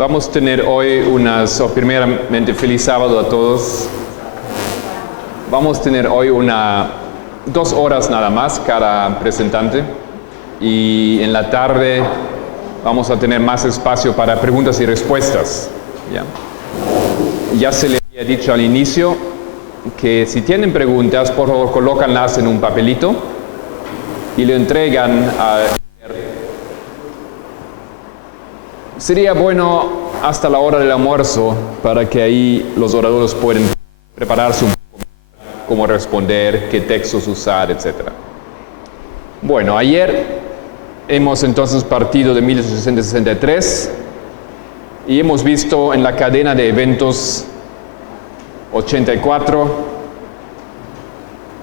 Vamos a tener hoy primeramente feliz sábado a todos. Vamos a tener hoy 2 horas nada más cada presentante y en la tarde vamos a tener más espacio para preguntas y respuestas. Ya se les había dicho al inicio que si tienen preguntas, por favor colócanlas en un papelito y lo entregan a... Sería bueno hasta la hora del almuerzo para que ahí los oradores puedan prepararse un poco cómo responder, qué textos usar, etc. Bueno, ayer hemos entonces partido de 1863 y hemos visto en la cadena de eventos 84,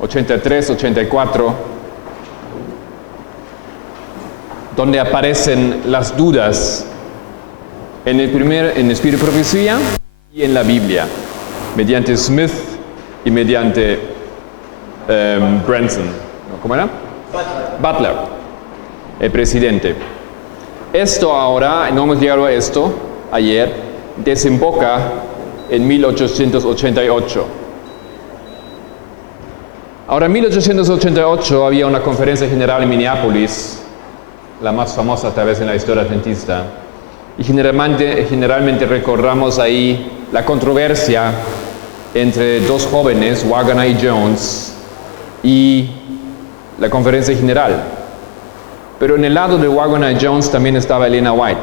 83, 84, donde aparecen las dudas en Espíritu y Profecía y en la Biblia, mediante Smith y mediante Branson. ¿Cómo era? Butler, el presidente. Esto ahora, no hemos llegado a esto ayer, desemboca en 1888. Ahora, en 1888 había una conferencia general en Minneapolis, la más famosa tal vez en la historia adventista, y generalmente recordamos ahí la controversia entre dos jóvenes, Waggoner y Jones, y la conferencia general. Pero en el lado de Waggoner y Jones también estaba Elena White.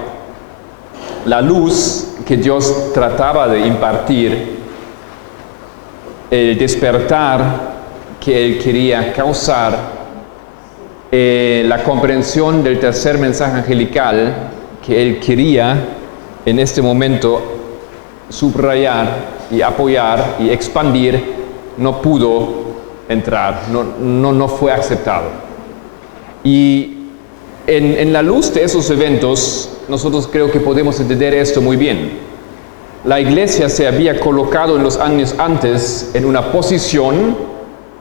La luz que Dios trataba de impartir, el despertar que Él quería causar, la comprensión del tercer mensaje angelical que Él quería en este momento subrayar y apoyar y expandir, no pudo entrar, no fue aceptado. Y en la luz de esos eventos, nosotros creo que podemos entender esto muy bien. La iglesia se había colocado en los años antes en una posición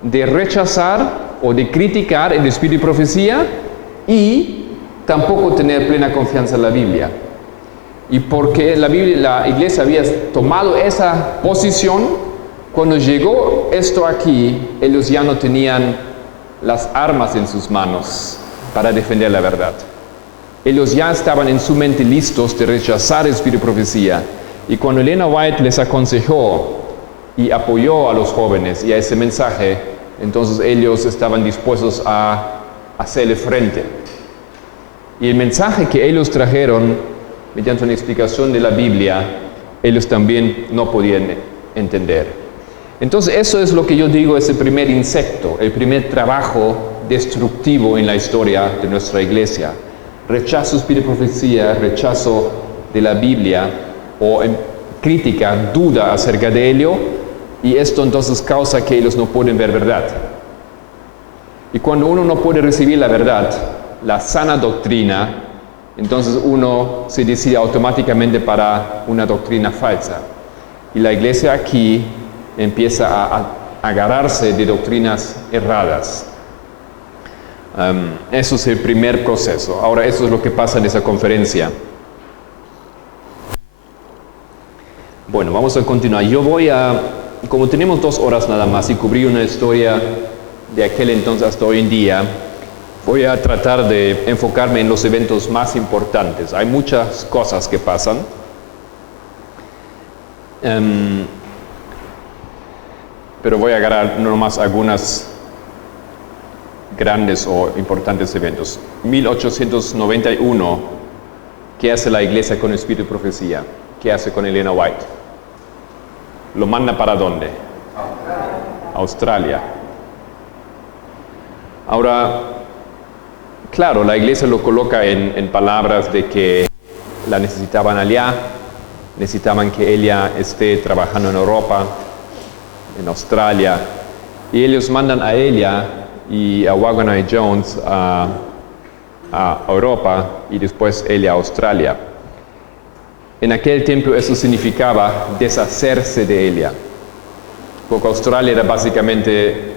de rechazar o de criticar el Espíritu y Profecía y tampoco tener plena confianza en la Biblia. Y porque la iglesia había tomado esa posición, cuando llegó esto aquí, ellos ya no tenían las armas en sus manos para defender la verdad. Ellos ya estaban en su mente listos de rechazar el Espíritu y Profecía. Y cuando Elena White les aconsejó y apoyó a los jóvenes y a ese mensaje, entonces ellos estaban dispuestos a hacerle frente. Y el mensaje que ellos trajeron, mediante una explicación de la Biblia, ellos también no podían entender. Entonces eso es lo que yo digo es el primer insecto, el primer trabajo destructivo en la historia de nuestra iglesia. Rechazo Espíritu y Profecía, rechazo de la Biblia o crítica, duda acerca de ello, y esto entonces causa que ellos no pueden ver verdad. Y cuando uno no puede recibir la verdad, la sana doctrina, entonces uno se decide automáticamente para una doctrina falsa. Y la iglesia aquí empieza a agarrarse de doctrinas erradas. Eso es el primer proceso. Ahora, eso es lo que pasa en esa conferencia. Bueno, vamos a continuar. Como tenemos 2 horas nada más y cubrí una historia de aquel entonces hasta hoy en día, voy a tratar de enfocarme en los eventos más importantes. Hay muchas cosas que pasan. Pero voy a agarrar nomás algunas grandes o importantes eventos. 1891, ¿qué hace la iglesia con el Espíritu y Profecía? ¿Qué hace con Elena White? ¿Lo manda para dónde? Australia. Ahora, claro, la iglesia lo coloca en palabras de que la necesitaban allá, necesitaban que ella esté trabajando en Europa, en Australia, y ellos mandan a ella y a Waggoner y Jones a Europa y después ella a Australia. En aquel tiempo eso significaba deshacerse de ella, porque Australia era básicamente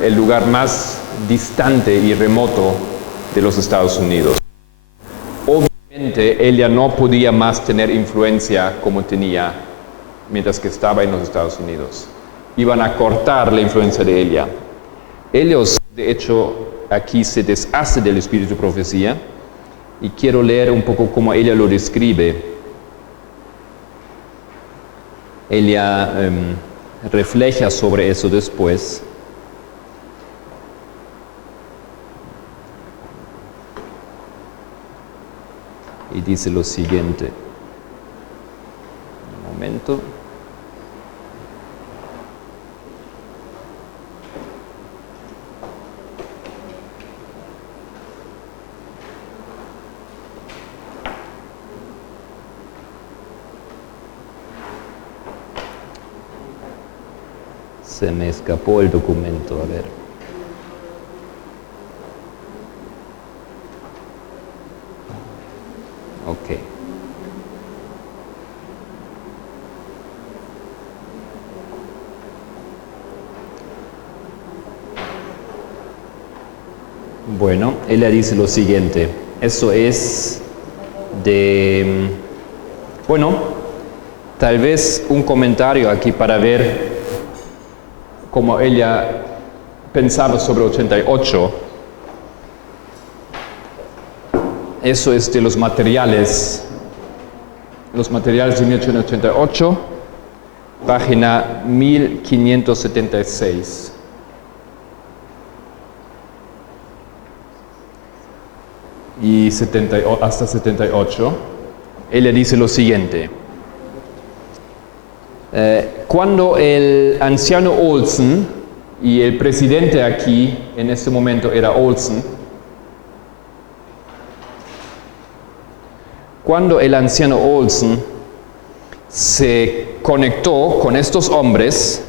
el lugar más distante y remoto de los Estados Unidos. Obviamente finalmente ella no podía más tener influencia como tenía mientras que estaba en los Estados Unidos. Iban a cortar la influencia de ella. Ellos, de hecho, aquí se deshace del espíritu de profecía y quiero leer un poco cómo ella lo describe. Ella refleja sobre eso después. Y dice lo siguiente. Un momento. Se me escapó el documento, a ver. Ok. Bueno, ella dice lo siguiente. Eso es de... Bueno, tal vez un comentario aquí para ver cómo ella pensaba sobre 88. Eso es de los materiales de 1888, página 1576. Y hasta 78, ella dice lo siguiente. Cuando el anciano Olsen, y el presidente aquí en este momento era Olsen, cuando el anciano Olsen se conectó con estos hombres,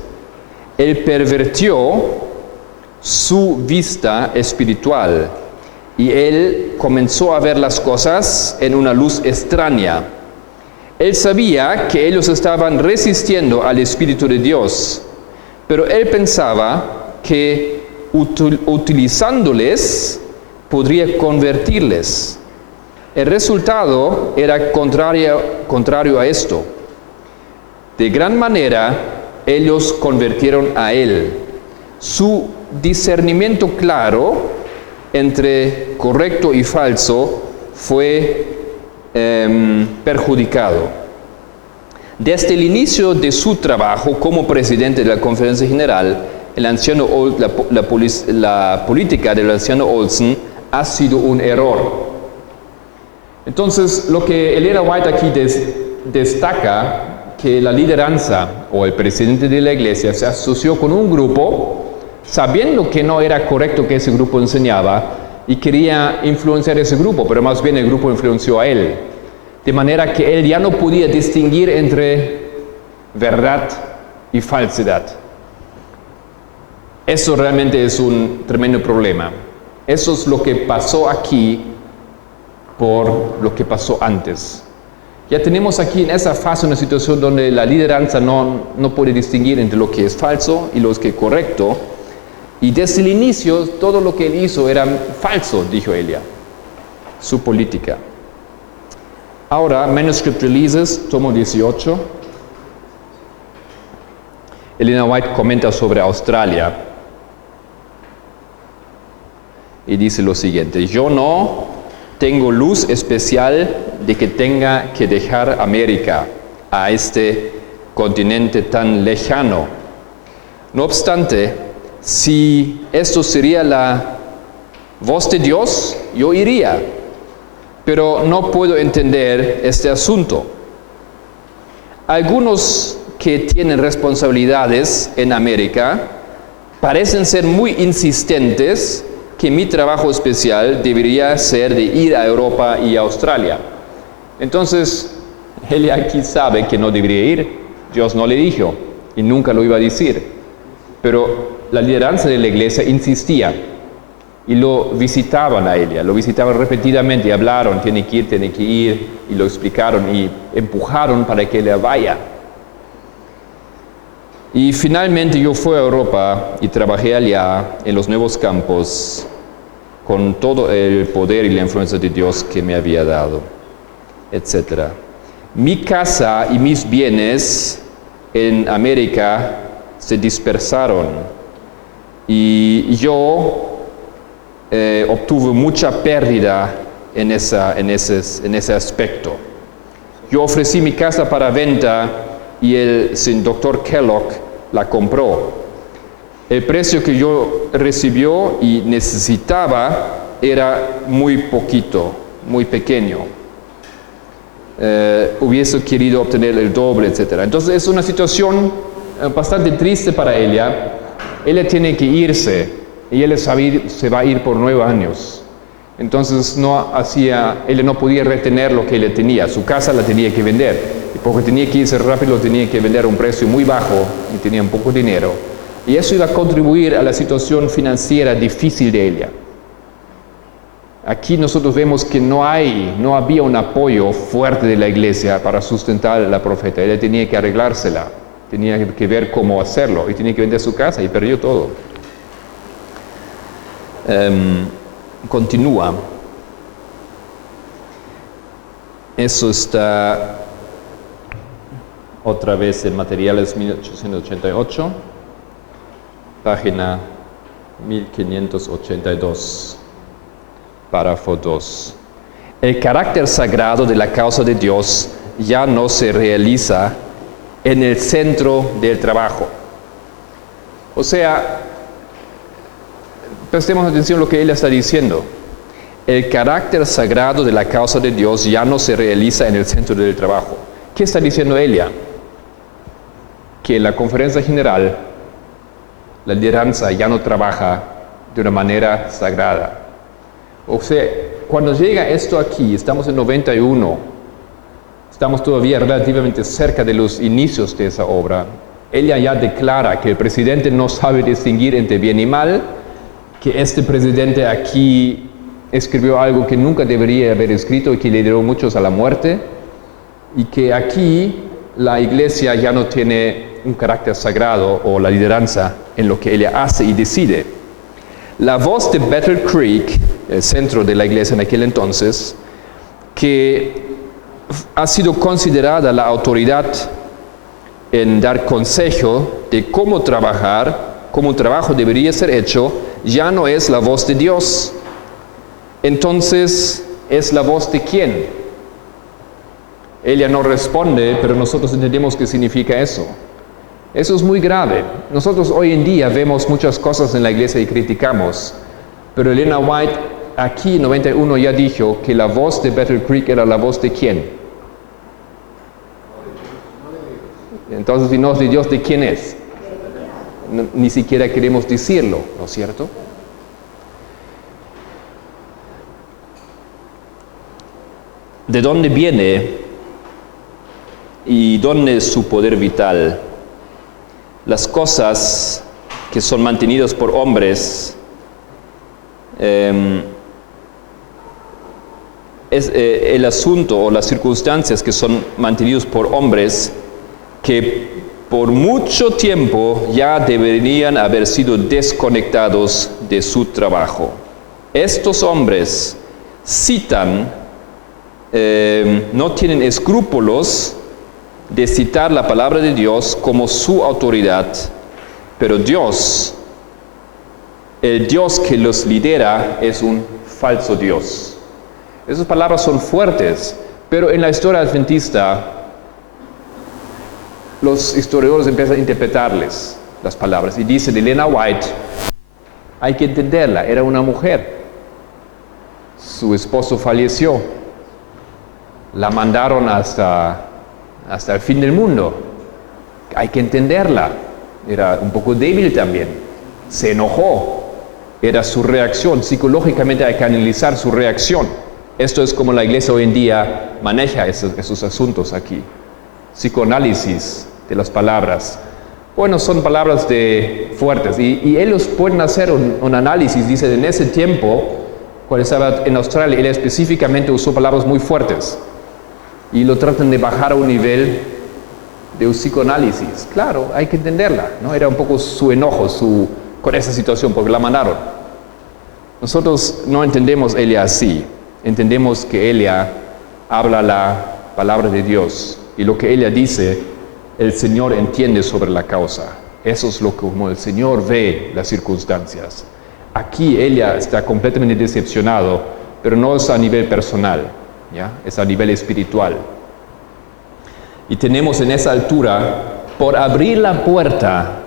él pervirtió su vista espiritual y él comenzó a ver las cosas en una luz extraña. Él sabía que ellos estaban resistiendo al Espíritu de Dios, pero él pensaba que utilizándoles podría convertirles. El resultado era contrario a esto. De gran manera, ellos convirtieron a él. Su discernimiento claro entre correcto y falso fue perjudicado. Desde el inicio de su trabajo como presidente de la Conferencia General, la política del anciano Olsen ha sido un error. Entonces, lo que Elena White aquí destaca, que la lideranza o el presidente de la iglesia se asoció con un grupo, sabiendo que no era correcto que ese grupo enseñaba, y quería influenciar ese grupo, pero más bien el grupo influenció a él. De manera que él ya no podía distinguir entre verdad y falsedad. Eso realmente es un tremendo problema. Eso es lo que pasó aquí por lo que pasó antes. Ya tenemos aquí en esa fase una situación donde la lideranza no puede distinguir entre lo que es falso y lo que es correcto. Y desde el inicio, todo lo que él hizo era falso, dijo ella, su política. Ahora, Manuscript Releases, tomo 18. Elena White comenta sobre Australia y dice lo siguiente: yo no tengo luz especial de que tenga que dejar América, a este continente tan lejano. No obstante, si esto sería la voz de Dios, yo iría, pero no puedo entender este asunto. Algunos que tienen responsabilidades en América parecen ser muy insistentes que mi trabajo especial debería ser de ir a Europa y a Australia. Entonces, ella aquí sabe que no debería ir. Dios no le dijo y nunca lo iba a decir. Pero la lideranza de la iglesia insistía y lo visitaban a ella, lo visitaban repetidamente y hablaron, tiene que ir, y lo explicaron y empujaron para que ella vaya. Y finalmente yo fui a Europa y trabajé allá en los nuevos campos con todo el poder y la influencia de Dios que me había dado. etc. Mi casa y mis bienes en América se dispersaron y yo obtuve mucha pérdida en ese aspecto. Yo ofrecí mi casa para venta y el doctor Kellogg la compró. El precio que yo recibió y necesitaba era muy poquito, muy pequeño. Hubiese querido obtener el doble, etc. Entonces es una situación bastante triste para ella. Ella tiene que irse y ella se va a ir por 9 años. Entonces ella no podía retener lo que ella tenía. Su casa la tenía que vender. Y porque tenía que irse rápido, tenía que vender a un precio muy bajo y tenía un poco de dinero. Y eso iba a contribuir a la situación financiera difícil de ella. Aquí nosotros vemos que no había un apoyo fuerte de la iglesia para sustentar a la profeta. Ella tenía que arreglársela, tenía que ver cómo hacerlo y tenía que vender su casa y perdió todo. Continúa. Eso está otra vez en Materiales 1888, página 1582. Párrafo 2. El carácter sagrado de la causa de Dios ya no se realiza en el centro del trabajo. O sea, prestemos atención a lo que ella está diciendo. El carácter sagrado de la causa de Dios ya no se realiza en el centro del trabajo. ¿Qué está diciendo ella? Que en la conferencia general la lideranza ya no trabaja de una manera sagrada. O sea, cuando llega esto aquí, estamos en 91, estamos todavía relativamente cerca de los inicios de esa obra. Ella ya declara que el presidente no sabe distinguir entre bien y mal, que este presidente aquí escribió algo que nunca debería haber escrito y que lideró a muchos a la muerte, y que aquí la iglesia ya no tiene un carácter sagrado o la lideranza en lo que ella hace y decide. La voz de Battle Creek, el centro de la iglesia en aquel entonces, que ha sido considerada la autoridad en dar consejo de cómo trabajar, cómo un trabajo debería ser hecho, ya no es la voz de Dios. Entonces, ¿es la voz de quién? Ella no responde, pero nosotros entendemos qué significa eso. Eso es muy grave. Nosotros hoy en día vemos muchas cosas en la iglesia y criticamos, pero Elena White aquí en 91 ya dijo que la voz de Battle Creek era la voz de quién. Entonces, si no es de Dios, ¿de quién es? Ni siquiera queremos decirlo, ¿no es cierto? ¿De dónde viene y dónde es su poder vital? Las cosas que son mantenidas por hombres el asunto o las circunstancias que son mantenidos por hombres que por mucho tiempo ya deberían haber sido desconectados de su trabajo. Estos hombres no tienen escrúpulos de citar la palabra de Dios como su autoridad, pero Dios, el Dios que los lidera, es un falso Dios. Esas palabras son fuertes, pero en la historia adventista, los historiadores empiezan a interpretarles las palabras. Y dice de Elena White, hay que entenderla, era una mujer. Su esposo falleció. La mandaron hasta el fin del mundo. Hay que entenderla. Era un poco débil también. Se enojó. Era su reacción. Psicológicamente hay que analizar su reacción. Esto es como la iglesia hoy en día maneja esos asuntos aquí. Psicoanálisis de las palabras. Bueno, son palabras fuertes. Y ellos pueden hacer un análisis. Dice, en ese tiempo, cuando estaba en Australia, él específicamente usó palabras muy fuertes. Y lo tratan de bajar a un nivel de un psicoanálisis. Claro, hay que entenderla, ¿no? Era un poco su enojo con esa situación, porque la mandaron. Nosotros no entendemos ella así. Entendemos que ella habla la palabra de Dios y lo que ella dice, el Señor entiende sobre la causa. Eso es lo que como el Señor ve las circunstancias. Aquí ella está completamente decepcionado, pero no es a nivel personal, ¿ya? Es a nivel espiritual. Y tenemos en esa altura, por abrir la puerta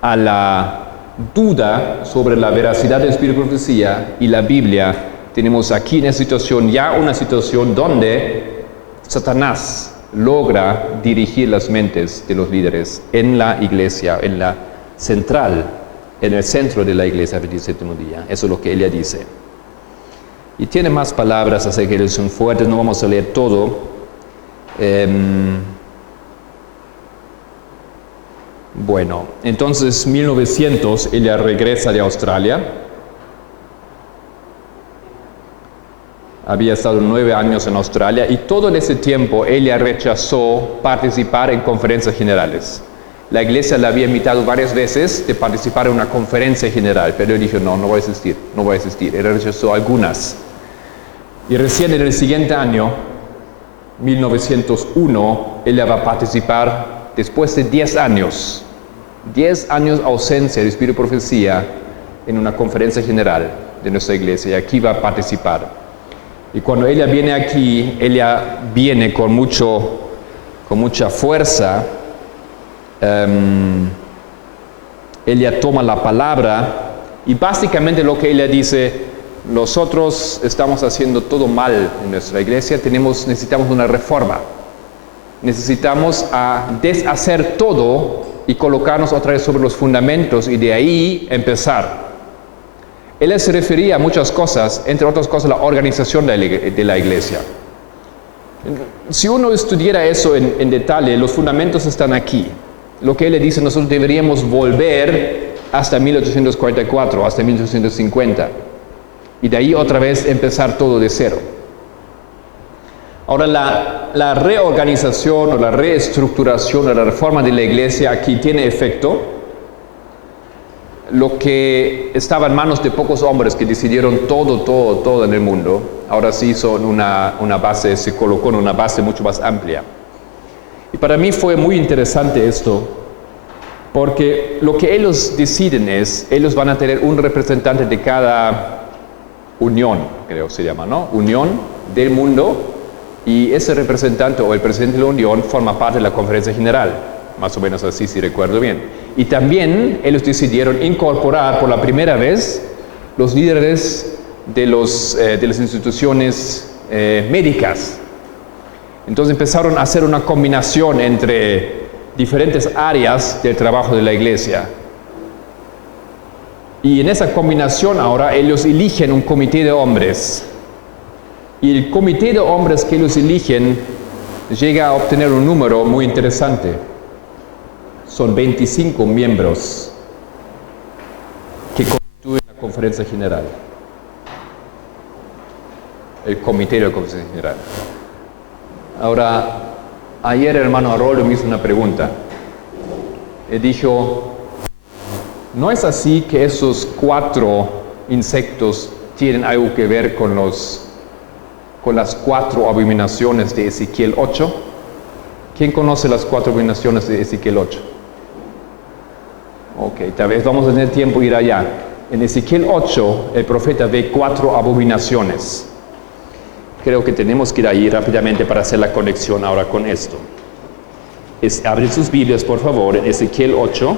a la duda sobre la veracidad del Espíritu de Profecía y la Biblia, tenemos aquí en esta situación ya una situación donde Satanás logra dirigir las mentes de los líderes en la iglesia, en la central, en el centro de la iglesia del séptimo día. Eso es lo que ella dice. Y tiene más palabras acerca de ellos, son fuertes, no vamos a leer todo. Bueno, entonces 1900 ella regresa de Australia. Había estado 9 años en Australia y todo ese tiempo ella rechazó participar en conferencias generales. La iglesia la había invitado varias veces de participar en una conferencia general, pero él dijo, no voy a asistir. Él rechazó algunas. Y recién en el siguiente año, 1901, ella va a participar después de 10 años ausencia del Espíritu de Profecía en una conferencia general de nuestra iglesia, y aquí va a participar. Y cuando ella viene aquí, ella viene con mucha fuerza. Ella toma la palabra y básicamente lo que ella dice, nosotros estamos haciendo todo mal en nuestra iglesia, necesitamos una reforma. Necesitamos deshacer todo y colocarnos otra vez sobre los fundamentos y de ahí empezar. Él se refería a muchas cosas, entre otras cosas la organización de la iglesia. Si uno estudiara eso en detalle, los fundamentos están aquí. Lo que él le dice, nosotros deberíamos volver hasta 1844, hasta 1850. Y de ahí otra vez empezar todo de cero. Ahora, la reorganización o la reestructuración o la reforma de la iglesia aquí tiene efecto. Lo que estaba en manos de pocos hombres que decidieron todo en el mundo, ahora sí se colocó en una base mucho más amplia. Y para mí fue muy interesante esto, porque lo que ellos deciden es, ellos van a tener un representante de cada unión, creo se llama, ¿no? Unión del mundo. Y ese representante o el presidente de la unión forma parte de la conferencia general, más o menos así si recuerdo bien. Y también ellos decidieron incorporar por la primera vez los líderes de las instituciones médicas. Entonces empezaron a hacer una combinación entre diferentes áreas del trabajo de la iglesia. Y en esa combinación ahora ellos eligen un comité de hombres. Y el comité de hombres que ellos eligen llega a obtener un número muy interesante. Son 25 miembros que constituyen la conferencia general. El comité de la conferencia general. Ahora, ayer el hermano Arroyo me hizo una pregunta. Él dijo, ¿no es así que esos 4 insectos tienen algo que ver con las 4 abominaciones de Ezequiel 8? ¿Quién conoce las 4 abominaciones de Ezequiel 8? Ok, tal vez vamos a tener tiempo de ir allá. En Ezequiel 8, el profeta ve 4 abominaciones. Creo que tenemos que ir ahí rápidamente para hacer la conexión ahora con esto. Abren sus Biblias, por favor, en Ezequiel 8.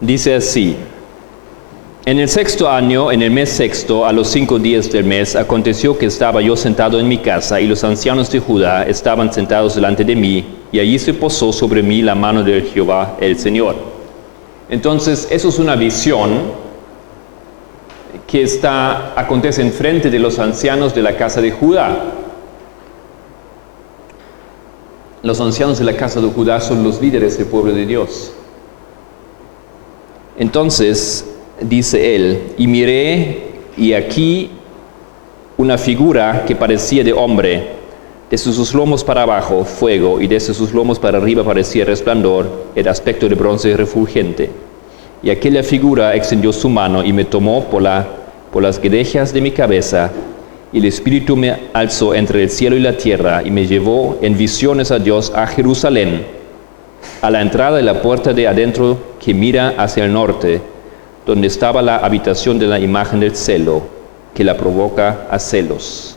Dice así: en el 6º año, en el mes 6º, a los 5 días del mes, aconteció que estaba yo sentado en mi casa, y los ancianos de Judá estaban sentados delante de mí, y allí se posó sobre mí la mano de Jehová el Señor. Entonces, eso es una visión que acontece enfrente de los ancianos de la casa de Judá. Los ancianos de la casa de Judá son los líderes del pueblo de Dios. Entonces, dice él, y miré, y aquí una figura que parecía de hombre, desde sus lomos para abajo, fuego, y desde sus lomos para arriba parecía resplandor, el aspecto de bronce refulgente. Y aquella figura extendió su mano y me tomó por las guedejas de mi cabeza, y el Espíritu me alzó entre el cielo y la tierra, y me llevó en visiones a Dios a Jerusalén, a la entrada de la puerta de adentro que mira hacia el norte, donde estaba la habitación de la imagen del celo, que la provoca a celos.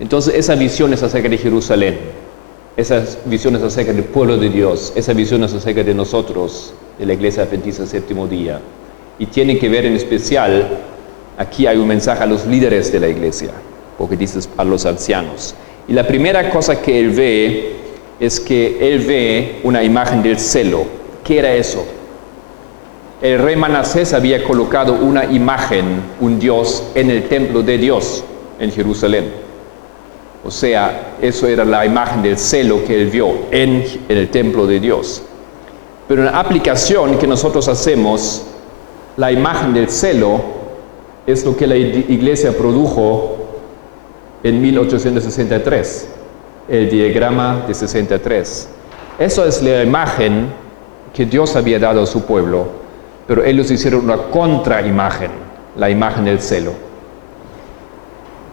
Entonces esa visión es acerca de Jerusalén, esas visiones acerca del pueblo de Dios, esa visión es acerca de nosotros, de la Iglesia Adventista del Séptimo Día. Y tiene que ver en especial, aquí hay un mensaje a los líderes de la iglesia, porque dice a los ancianos. Y la primera cosa que él ve es que él ve una imagen del celo. ¿Qué era eso? El rey Manasés había colocado una imagen, un dios, en el templo de Dios, en Jerusalén. O sea, eso era la imagen del celo que él vio en el templo de Dios. Pero en la aplicación que nosotros hacemos, la imagen del celo es lo que la iglesia produjo en 1863, el diagrama de 63. Eso es la imagen que Dios había dado a su pueblo, pero ellos hicieron una contraimagen, la imagen del celo.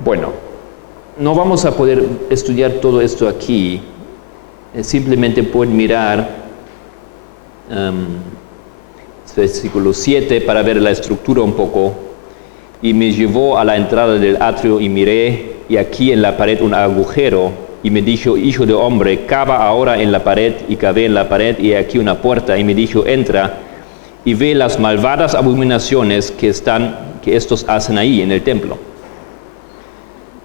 Bueno, no vamos a poder estudiar todo esto aquí, simplemente pueden mirar versículo 7 para ver la estructura un poco. Y me llevó a la entrada del atrio y miré, y aquí en la pared un agujero, y me dijo, hijo de hombre, cava ahora en la pared, y cavé en la pared, y aquí una puerta, y me dijo, entra, y ve las malvadas abominaciones que estos hacen ahí en el templo.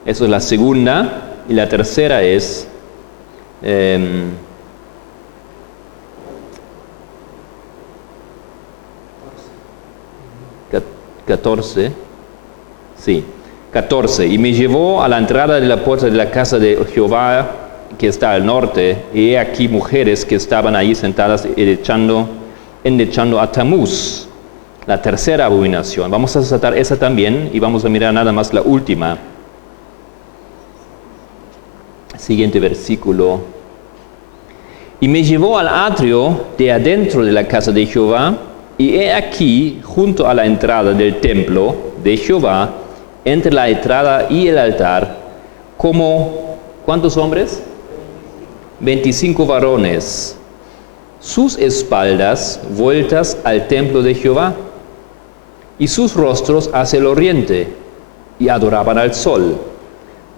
Eso es la segunda, y la tercera es 14. Sí, 14. Y me llevó a la entrada de la puerta de la casa de Jehová, que está al norte, y he aquí mujeres que estaban ahí sentadas endechando a Tamuz, la tercera abominación. Vamos a tratar esa también, y vamos a mirar nada más la última. Siguiente versículo. Y me llevó al atrio de adentro de la casa de Jehová, y he aquí, junto a la entrada del templo de Jehová, entre la entrada y el altar, como, ¿cuántos hombres? 25 varones, sus espaldas vueltas al templo de Jehová, y sus rostros hacia el oriente, y adoraban al sol,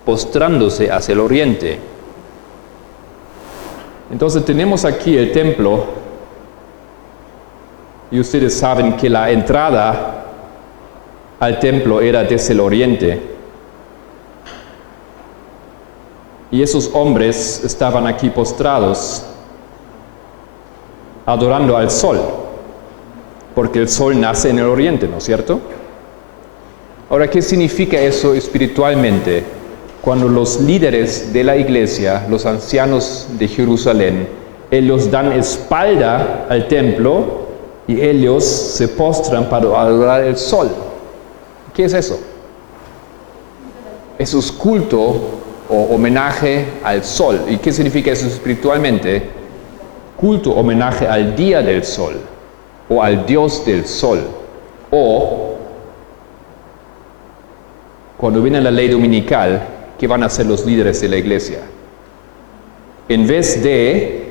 postrándose hacia el oriente. Entonces tenemos aquí el templo, y ustedes saben que la entrada al templo era desde el oriente. Y esos hombres estaban aquí postrados, adorando al sol, porque el sol nace en el oriente, ¿no es cierto? Ahora, ¿qué significa eso espiritualmente? Cuando los líderes de la iglesia, los ancianos de Jerusalén, ellos dan espalda al templo y ellos se postran para adorar el sol. ¿Qué es eso? Eso es culto o homenaje al sol. ¿Y qué significa eso espiritualmente? Culto, homenaje al día del sol, o al Dios del sol. O, cuando viene la ley dominical, ¿qué van a hacer los líderes de la iglesia? En vez de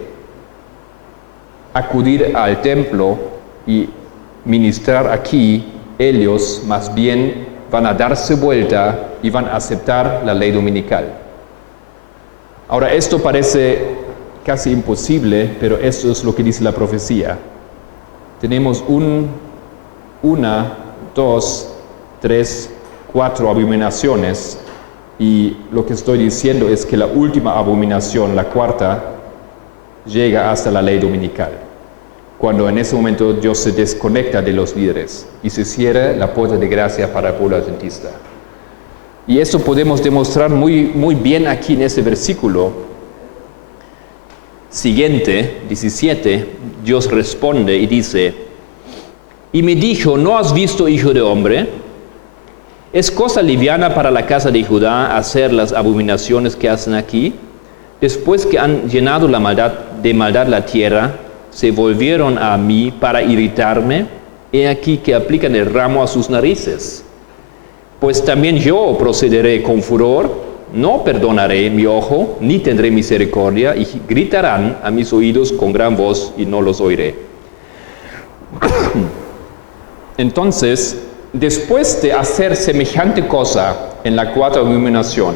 acudir al templo y ministrar aquí, ellos más bien van a darse vuelta y van a aceptar la ley dominical. Ahora, esto parece casi imposible, pero esto es lo que dice la profecía. Tenemos 1, 2, 3, 4 abominaciones, y lo que estoy diciendo es que la última abominación, la cuarta, llega hasta la ley dominical, cuando en ese momento Dios se desconecta de los líderes y se cierra la puerta de gracia para el pueblo adventista. Y eso podemos demostrar muy bien aquí en este versículo. Siguiente, 17, Dios responde y dice, Y me dijo, ¿no has visto, hijo de hombre? ¿Es cosa liviana para la casa de Judá hacer las abominaciones que hacen aquí? Después que han llenado de maldad la tierra, se volvieron a mí para irritarme. He aquí que aplican el ramo a sus narices. Pues también yo procederé con furor, no perdonaré mi ojo, ni tendré misericordia, y gritarán a mis oídos con gran voz, y no los oiré. Entonces, después de hacer semejante cosa en la cuarta abominación,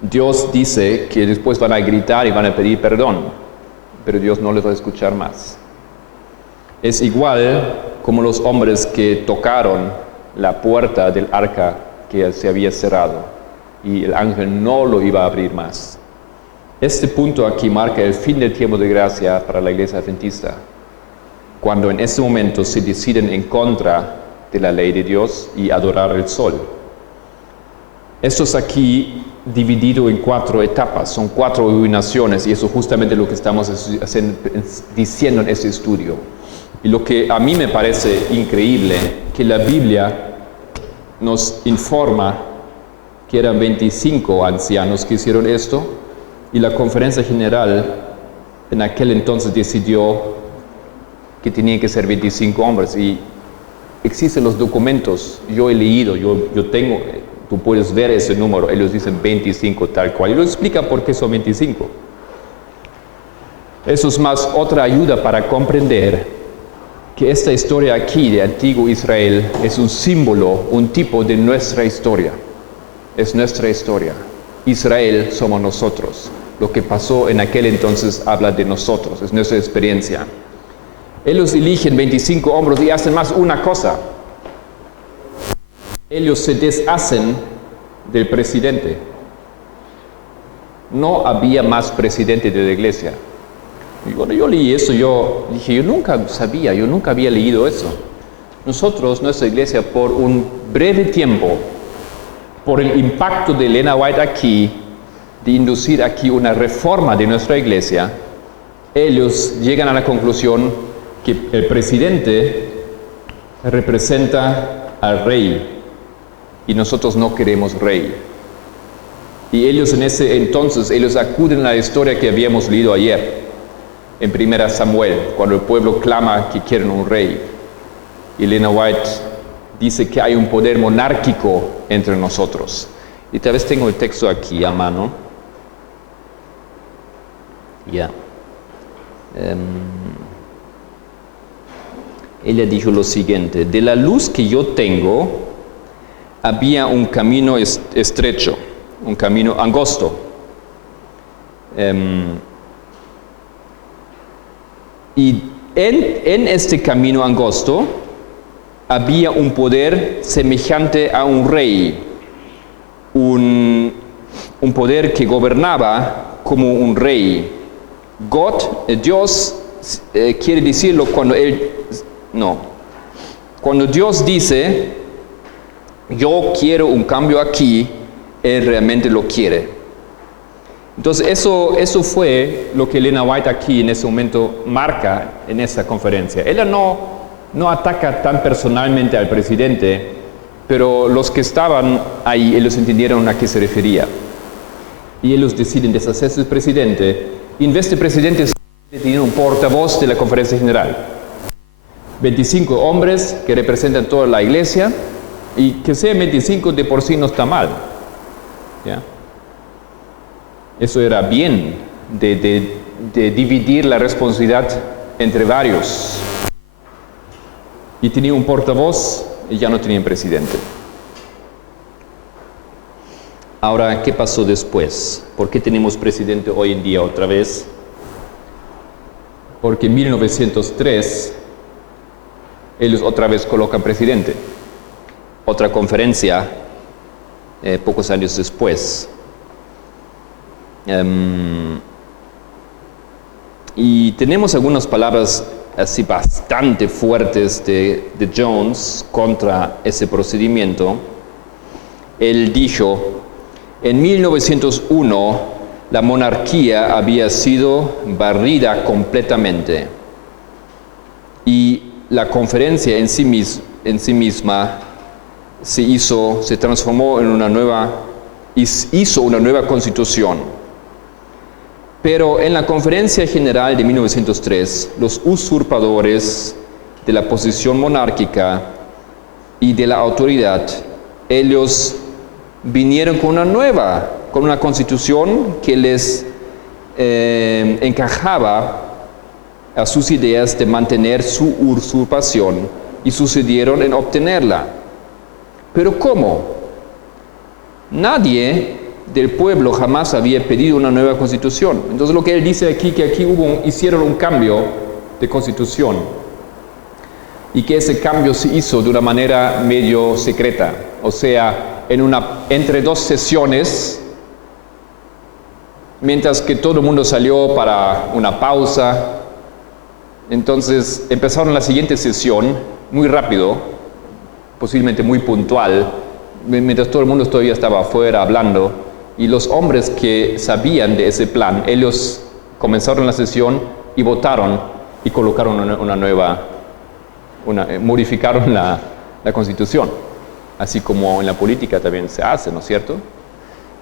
Dios dice que después van a gritar y van a pedir perdón, pero Dios no les va a escuchar más. Es igual como los hombres que tocaron la puerta del arca que se había cerrado y el ángel no lo iba a abrir más. Este punto aquí marca el fin del tiempo de gracia para la iglesia adventista, cuando en ese momento se deciden en contra de la ley de Dios y adorar el sol. Esto es aquí dividido en 4 etapas, son 4 abominaciones, y eso es justamente lo que estamos diciendo en este estudio. Y lo que a mí me parece increíble, que la Biblia nos informa que eran 25 ancianos que hicieron esto, y la conferencia general en aquel entonces decidió que tenían que ser 25 hombres, y existen los documentos, yo he leído, yo tengo, tú puedes ver ese número, ellos dicen 25 tal cual, y lo explican por qué son 25. Eso es más otra ayuda para comprender que esta historia aquí de antiguo Israel es un símbolo, un tipo de nuestra historia. Es nuestra historia. Israel somos nosotros. Lo que pasó en aquel entonces habla de nosotros, es nuestra experiencia. Ellos eligen 25 hombres y hacen más una cosa. Ellos se deshacen del presidente. No había más presidente de la iglesia. Y cuando yo leí eso, yo dije, yo nunca sabía, yo nunca había leído eso. Nosotros, nuestra iglesia, por un breve tiempo, por el impacto de Elena White aquí, de inducir aquí una reforma de nuestra iglesia, ellos llegan a la conclusión que el presidente representa al rey y nosotros no queremos rey. Y ellos en ese entonces, ellos acuden a la historia que habíamos leído ayer, en 1 Samuel, cuando el pueblo clama que quieren un rey. Y Elena White dice que hay un poder monárquico entre nosotros. Y tal vez tengo el texto aquí a mano. Ya. Ella dijo lo siguiente: de la luz que yo tengo, había un camino estrecho, un camino angosto. Y en este camino angosto había un poder semejante a un rey, un poder que gobernaba como un rey. Dios quiere decirlo cuando Dios dice, yo quiero un cambio aquí, Él realmente lo quiere. Entonces eso fue lo que Elena White aquí en ese momento marca en esa conferencia. Ella no ataca tan personalmente al presidente, pero los que estaban ahí, ellos entendieron a qué se refería. Y ellos deciden deshacerse del presidente, y en vez de presidente tienen un portavoz de la conferencia general. 25 hombres que representan toda la iglesia, y que sean 25 de por sí no está mal. ¿Ya? Eso era bien, de dividir la responsabilidad entre varios. Y tenía un portavoz y ya no tenían presidente. Ahora, ¿qué pasó después? ¿Por qué tenemos presidente hoy en día otra vez? Porque en 1903 ellos otra vez colocan presidente. Otra conferencia, pocos años después. Y tenemos algunas palabras así bastante fuertes de Jones contra ese procedimiento. Él dijo, en 1901 la monarquía había sido barrida completamente y la conferencia en sí misma se transformó en hizo una nueva constitución. Pero en la conferencia general de 1903, los usurpadores de la posición monárquica y de la autoridad, ellos vinieron con una constitución que les encajaba a sus ideas de mantener su usurpación y sucedieron en obtenerla. Pero ¿cómo? Nadie del pueblo jamás había pedido una nueva constitución. Entonces lo que él dice aquí, que aquí hicieron un cambio de constitución y que ese cambio se hizo de una manera medio secreta, o sea, entre dos sesiones, mientras que todo el mundo salió para una pausa. Entonces empezaron la siguiente sesión muy rápido, posiblemente muy puntual, mientras todo el mundo todavía estaba afuera hablando, y los hombres que sabían de ese plan, ellos comenzaron la sesión y votaron y colocaron modificaron la constitución, así como en la política también se hace, ¿no es cierto?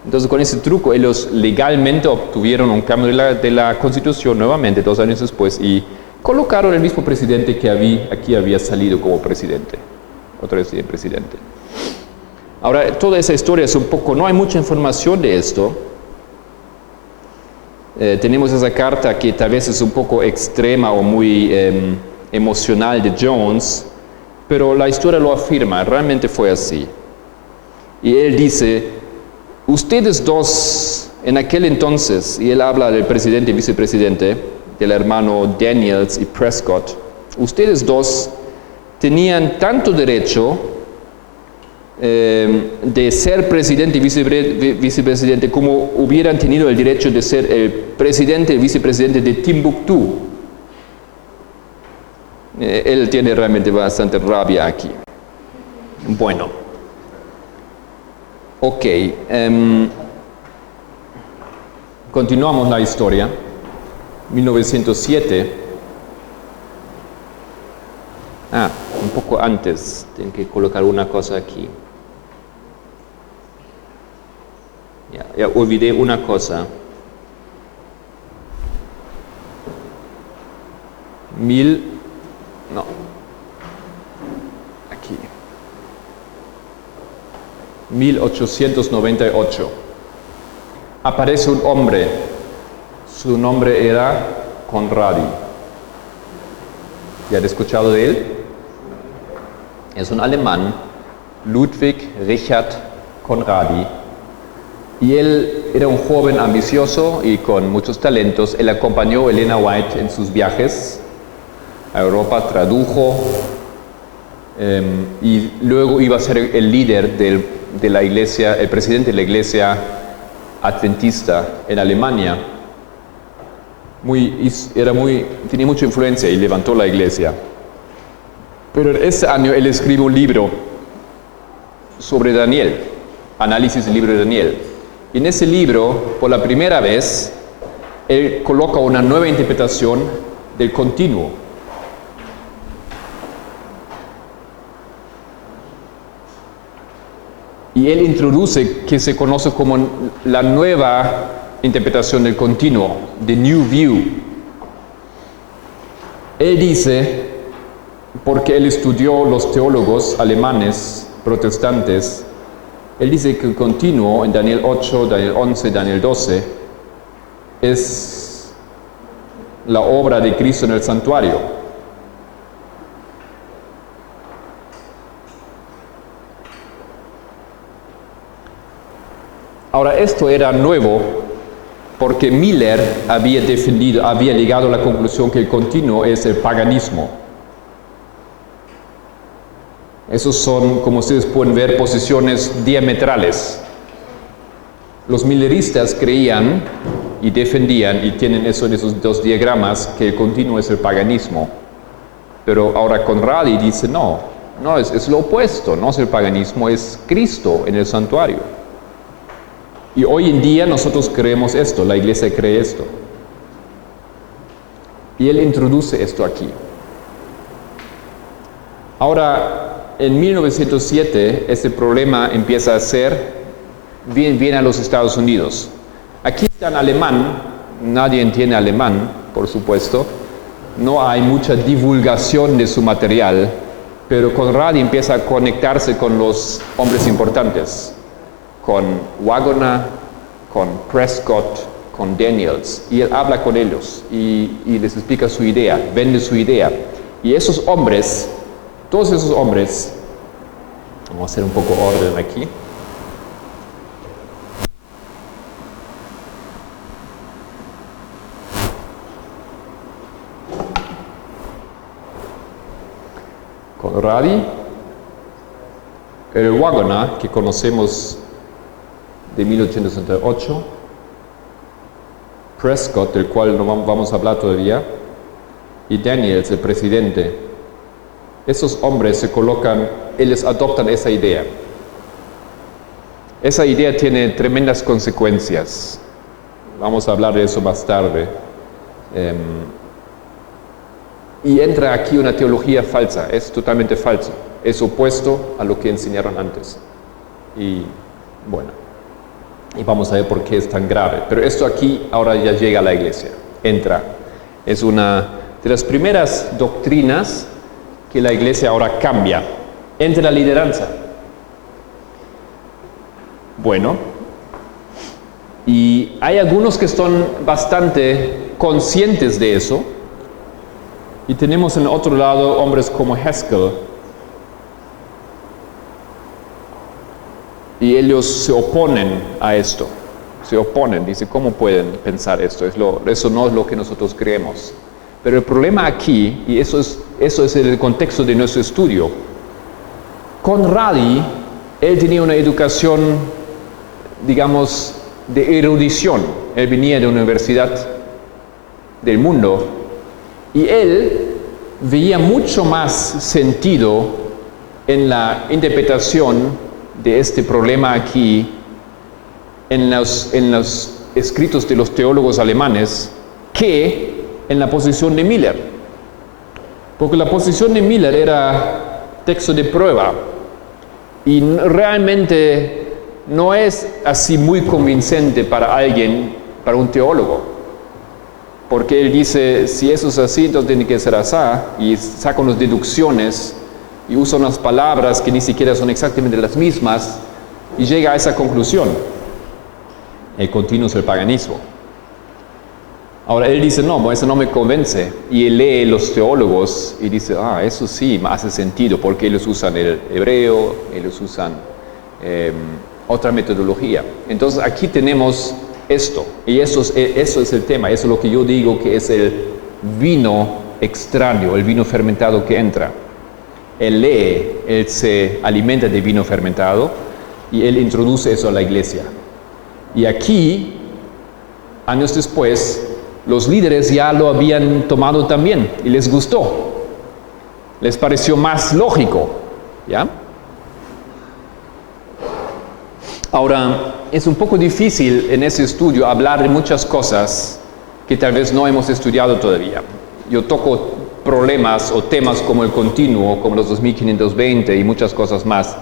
Entonces con ese truco ellos legalmente obtuvieron un cambio de la constitución nuevamente 2 años después y colocaron el mismo presidente que aquí había salido como presidente, otra vez presidente. Ahora, toda esa historia es no hay mucha información de esto. Tenemos esa carta que tal vez es un poco extrema o muy emocional de Jones, pero la historia lo afirma, realmente fue así. Y él dice, ustedes dos, en aquel entonces, y él habla del presidente y vicepresidente, del hermano Daniels y Prescott, ustedes dos tenían tanto derecho de ser presidente y vicepresidente como hubieran tenido el derecho de ser el presidente y vicepresidente de Timbuktu. Él tiene realmente bastante rabia aquí. Bueno. Ok. Continuamos la historia. 1907. Un poco antes. Tengo que colocar una cosa aquí. Ya olvidé una cosa. 1898. Aparece un hombre. Su nombre era Conradi. ¿Ya han escuchado de él? Es un alemán, Ludwig Richard Conradi. Y él era un joven ambicioso y con muchos talentos. Él acompañó a Elena White en sus viajes a Europa, tradujo y luego iba a ser el líder de la iglesia, el presidente de la iglesia adventista en Alemania. Tenía mucha influencia y levantó la iglesia. Pero ese año él escribe un libro sobre Daniel, análisis del libro de Daniel. Y en ese libro, por la primera vez, él coloca una nueva interpretación del continuo. Y él introduce que se conoce como la nueva interpretación del continuo, the new view. Él dice, porque él estudió los teólogos alemanes protestantes, él dice que el continuo en Daniel 8, Daniel 11, Daniel 12 es la obra de Cristo en el santuario. Ahora, esto era nuevo porque Miller había llegado a la conclusión que el continuo es el paganismo. Esos son, como ustedes pueden ver, posiciones diametrales. Los milleristas creían y defendían, y tienen eso en esos dos diagramas, que el continuo es el paganismo. Pero ahora Conradi dice, no, es lo opuesto, no es el paganismo, es Cristo en el santuario. Y hoy en día nosotros creemos esto, la iglesia cree esto. Y él introduce esto aquí. Ahora, en 1907, ese problema empieza a ser, viene a los Estados Unidos. Aquí está en alemán, nadie entiende alemán, por supuesto. No hay mucha divulgación de su material, pero Conradi empieza a conectarse con los hombres importantes, con Wagner, con Prescott, con Daniels, y él habla con ellos y les explica su idea, vende su idea. Y esos hombres, todos esos hombres, vamos a hacer un poco orden aquí. Conradi, el Wagner, que conocemos de 1868, Prescott, del cual no vamos a hablar todavía, y Daniels, el presidente. Esos hombres se colocan, ellos adoptan esa idea. Esa idea tiene tremendas consecuencias. Vamos a hablar de eso más tarde. Y entra aquí una teología falsa, es totalmente falso. Es opuesto a lo que enseñaron antes. Y bueno, y vamos a ver por qué es tan grave. Pero esto aquí ahora ya llega a la iglesia, entra. Es una de las primeras doctrinas que la iglesia ahora cambia. Entra la lideranza. Bueno, y hay algunos que están bastante conscientes de eso. Y tenemos en el otro lado hombres como Haskell. Y ellos se oponen a esto. Se oponen. Dice, ¿cómo pueden pensar esto? Eso no es lo que nosotros creemos. Pero el problema aquí, y eso es el contexto de nuestro estudio. Conradi, él tenía una educación, digamos, de erudición. Él venía de una universidad del mundo. Y él veía mucho más sentido en la interpretación de este problema aquí en los escritos de los teólogos alemanes que en la posición de Miller. Porque la posición de Miller era texto de prueba y realmente no es así muy convincente para alguien, para un teólogo. Porque él dice, si eso es así, entonces tiene que ser así, y saca unas deducciones y usa unas palabras que ni siquiera son exactamente las mismas, y llega a esa conclusión. El continuo es el paganismo. Ahora él dice, no, eso no me convence, y él lee los teólogos y dice, eso sí me hace sentido, porque ellos usan el hebreo, ellos usan otra metodología. Entonces aquí tenemos esto, y eso es el tema, eso es lo que yo digo que es el vino extraño, el vino fermentado que entra. Él lee, él se alimenta de vino fermentado y él introduce eso a la iglesia. Y aquí, años después, los líderes ya lo habían tomado también y les gustó, les pareció más lógico, ¿ya? Ahora, es un poco difícil en ese estudio hablar de muchas cosas que tal vez no hemos estudiado todavía. Yo toco problemas o temas como el continuo, como los 2520 y muchas cosas más.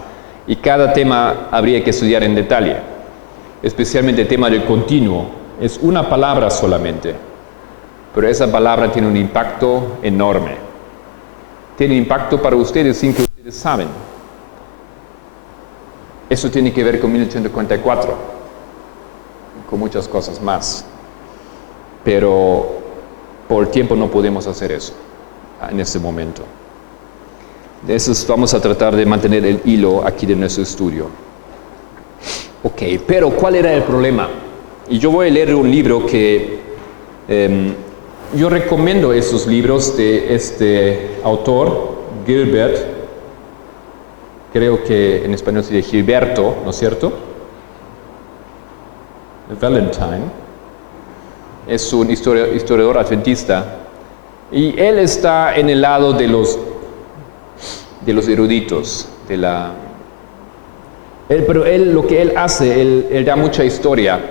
Y cada tema habría que estudiar en detalle. Especialmente el tema del continuo. Es una palabra solamente, pero esa palabra tiene un impacto enorme. Tiene impacto para ustedes sin que ustedes saben. Eso tiene que ver con 1844, con muchas cosas más. Pero por tiempo no podemos hacer eso en este momento. De eso vamos a tratar de mantener el hilo aquí de nuestro estudio. Ok, pero ¿cuál era el problema? Y yo voy a leer un libro que yo recomiendo esos libros de este autor, Gilbert. Creo que en español se dice Gilberto, ¿no es cierto? Valentine. Es un historiador adventista. Y él está en el lado de los eruditos. Pero lo que él hace, él da mucha historia.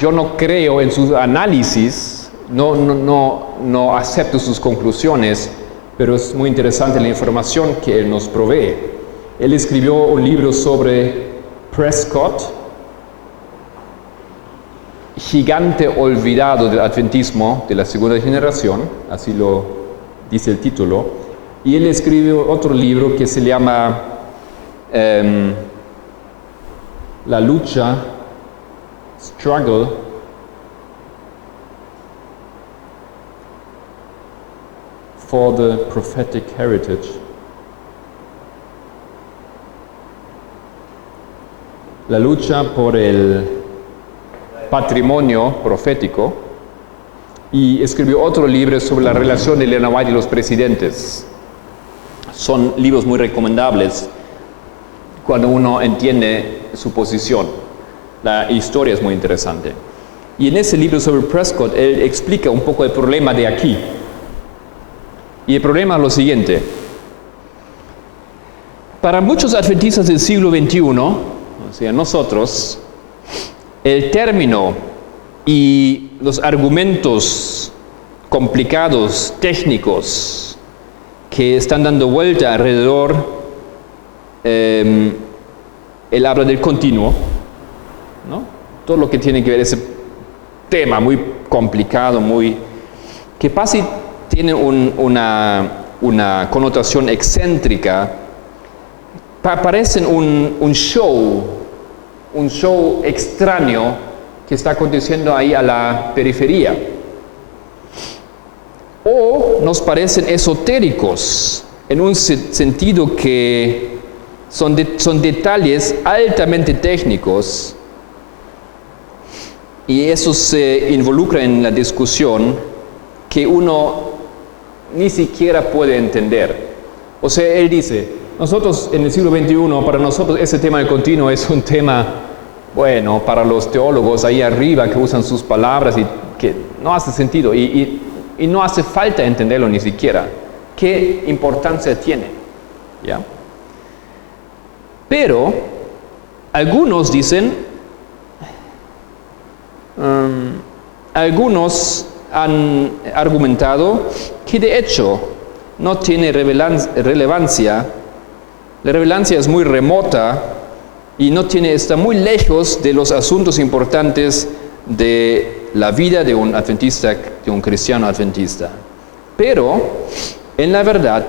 Yo no creo en sus análisis, no acepto sus conclusiones, pero es muy interesante la información que él nos provee. Él escribió un libro sobre Prescott, gigante olvidado del adventismo de la segunda generación, así lo dice el título, y él escribió otro libro que se llama La lucha, Struggle for the Prophetic Heritage. La lucha por el patrimonio profético, y escribió otro libro sobre la relación de Elena White y los presidentes. Son libros muy recomendables cuando uno entiende su posición. La historia es muy interesante. Y en ese libro sobre Prescott, él explica un poco el problema de aquí. Y el problema es lo siguiente. Para muchos adventistas del siglo XXI, o sea, nosotros, el término y los argumentos complicados, técnicos, que están dando vuelta alrededor, él habla del continuo, ¿no? Todo lo que tiene que ver ese tema muy complicado, que casi tiene una connotación excéntrica, parecen un show extraño que está aconteciendo ahí a la periferia. O nos parecen esotéricos, en un sentido que son detalles altamente técnicos, y eso se involucra en la discusión que uno ni siquiera puede entender. O sea, él dice, nosotros en el siglo XXI, para nosotros ese tema del continuo es un tema, bueno, para los teólogos ahí arriba que usan sus palabras y que no hace sentido y no hace falta entenderlo ni siquiera. ¿Qué importancia tiene? ¿Ya? Pero algunos dicen, algunos han argumentado que de hecho no tiene relevancia. La relevancia es muy remota y está muy lejos de los asuntos importantes de la vida de un adventista, de un cristiano adventista. Pero, en la verdad,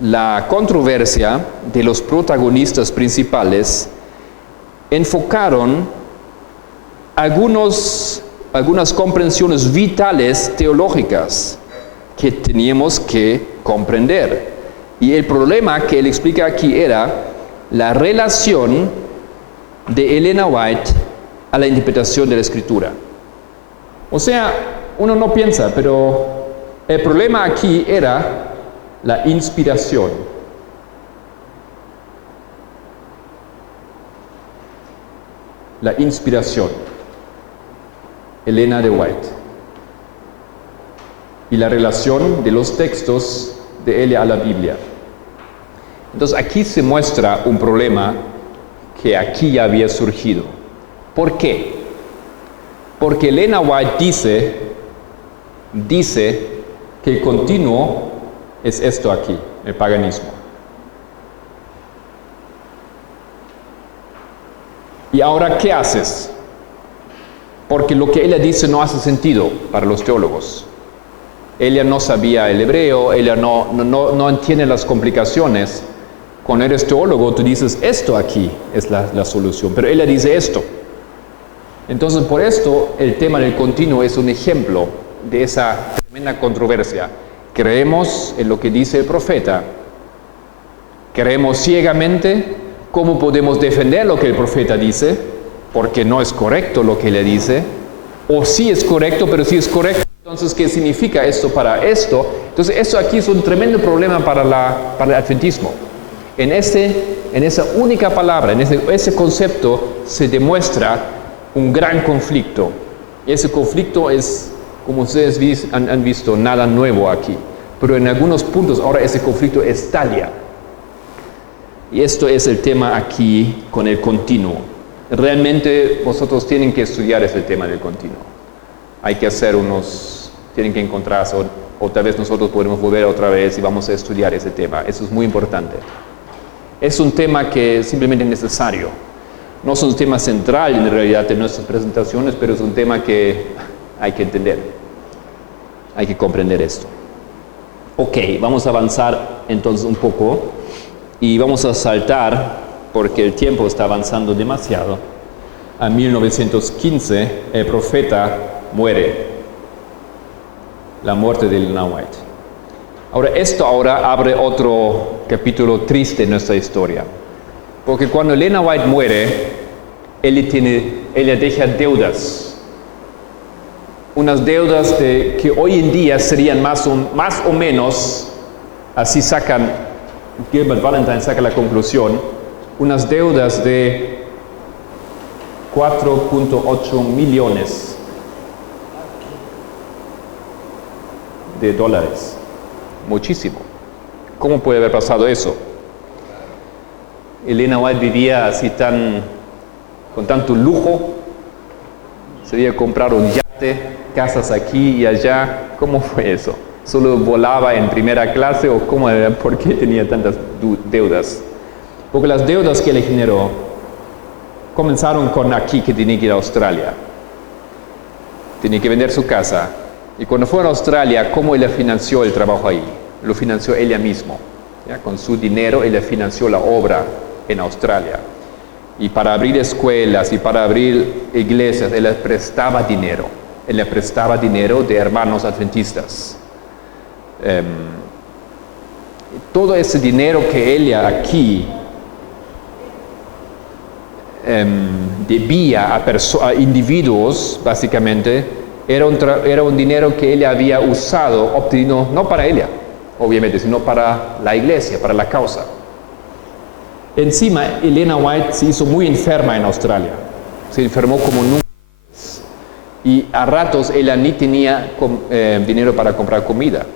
la controversia de los protagonistas principales enfocaron algunas comprensiones vitales teológicas que teníamos que comprender. Y el problema que él explica aquí era la relación de Elena White a la interpretación de la Escritura. O sea, uno no piensa, pero el problema aquí era la inspiración. La inspiración. Elena de White. Y la relación de los textos de ella a la Biblia. Entonces aquí se muestra un problema que aquí ya había surgido. ¿Por qué? Porque Elena White dice que el continuo es esto aquí, el paganismo. ¿Y ahora qué haces? Porque lo que ella dice no hace sentido para los teólogos. Ella no sabía el hebreo, ella no entiende las complicaciones. Cuando eres teólogo, tú dices, esto aquí es la solución, pero ella dice esto. Entonces, por esto, el tema del continuo es un ejemplo de esa tremenda controversia. Creemos en lo que dice el profeta, creemos ciegamente. ¿Cómo podemos defender lo que el profeta dice? Porque no es correcto lo que le dice, o sí es correcto, pero sí es correcto. Entonces, ¿qué significa esto para esto? Entonces, esto aquí es un tremendo problema para el adventismo. En esa única palabra, en ese concepto, se demuestra un gran conflicto. Y ese conflicto es, como ustedes han visto, nada nuevo aquí. Pero en algunos puntos ahora ese conflicto estalla. Y esto es el tema aquí con el continuo. Realmente vosotros tienen que estudiar ese tema del continuo. Hay que hacer tienen que encontrar O tal vez nosotros podemos volver otra vez y vamos a estudiar ese tema. Eso es muy importante. Es un tema que es simplemente necesario. No es un tema central en realidad de nuestras presentaciones, pero es un tema que hay que entender. Hay que comprender esto. Ok, vamos a avanzar entonces un poco y vamos a saltar, porque el tiempo está avanzando demasiado. A 1915 el profeta muere. La muerte de Elena White. Ahora, esto abre otro capítulo triste en nuestra historia. Porque cuando Elena White muere, ella deja deudas. Unas deudas que hoy en día serían más o menos, así Gilbert Valentine saca la conclusión, unas deudas de 4.8 millones de dólares. Muchísimo. ¿Cómo puede haber pasado eso? Elena White vivía así con tanto lujo, se había comprado un yate, casas aquí y allá. ¿Cómo fue eso? ¿Solo volaba en primera clase o cómo era? ¿Por qué tenía tantas deudas? Porque las deudas que le generó comenzaron con aquí, que tenía que ir a Australia. Tenía que vender su casa. Y cuando fue a Australia, ¿cómo ella financió el trabajo ahí? Lo financió ella misma. ¿Ya? Con su dinero ella financió la obra en Australia. Y para abrir escuelas y para abrir iglesias, ella prestaba dinero. Ella prestaba dinero de hermanos adventistas. Todo ese dinero que ella aquí debía a individuos, básicamente, era un dinero que ella había usado, obtenido, no para ella, obviamente, sino para la iglesia, para la causa. Encima, Elena White se hizo muy enferma en Australia. Se enfermó como nunca. Y a ratos ella ni tenía dinero para comprar comida.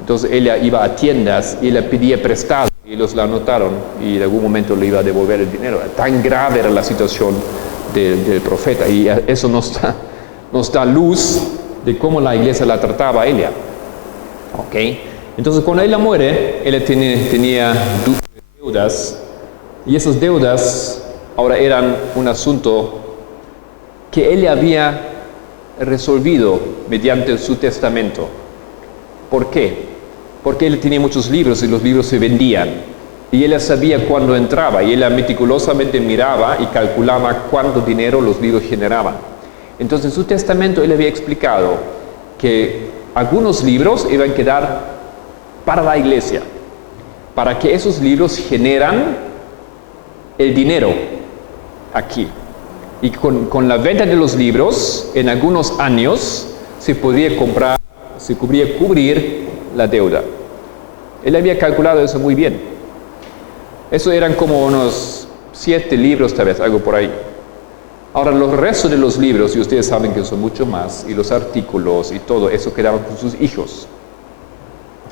Entonces ella iba a tiendas y ella pedía prestado. Y ellos la anotaron y en algún momento le iba a devolver el dinero. Tan grave era la situación del profeta. Y eso nos da luz de cómo la iglesia la trataba a ella. ¿Okay? Entonces cuando ella muere, ella tenía deudas. Y esas deudas ahora eran un asunto que ella había resolvido mediante su testamento. ¿Por qué? Porque ella tenía muchos libros y los libros se vendían. Y ella sabía cuándo entraba y ella meticulosamente miraba y calculaba cuánto dinero los libros generaban. Entonces en su testamento él había explicado que algunos libros iban a quedar para la iglesia, para que esos libros generan el dinero aquí. Y con la venta de los libros, en algunos años, se podía cubrir la deuda. Él había calculado eso muy bien. Eso eran como unos 7 libros, tal vez, algo por ahí. Ahora, los restos de los libros, y ustedes saben que son mucho más, y los artículos y todo eso quedaban con sus hijos.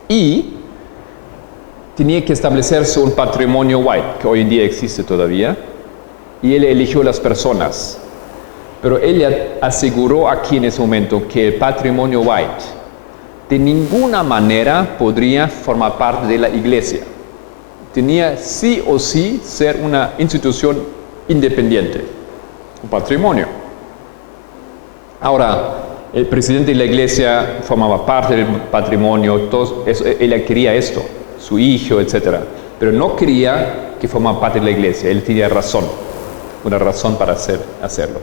Y tenía que establecerse un patrimonio White, que hoy en día existe todavía, y él eligió las personas. Pero ella aseguró aquí en ese momento que el patrimonio White de ninguna manera podría formar parte de la iglesia. Tenía sí o sí ser una institución independiente, un patrimonio. Ahora, el presidente de la iglesia formaba parte del patrimonio, ella quería esto, su hijo, etc. Pero no quería que formara parte de la iglesia, él tenía razón, una razón para hacerlo.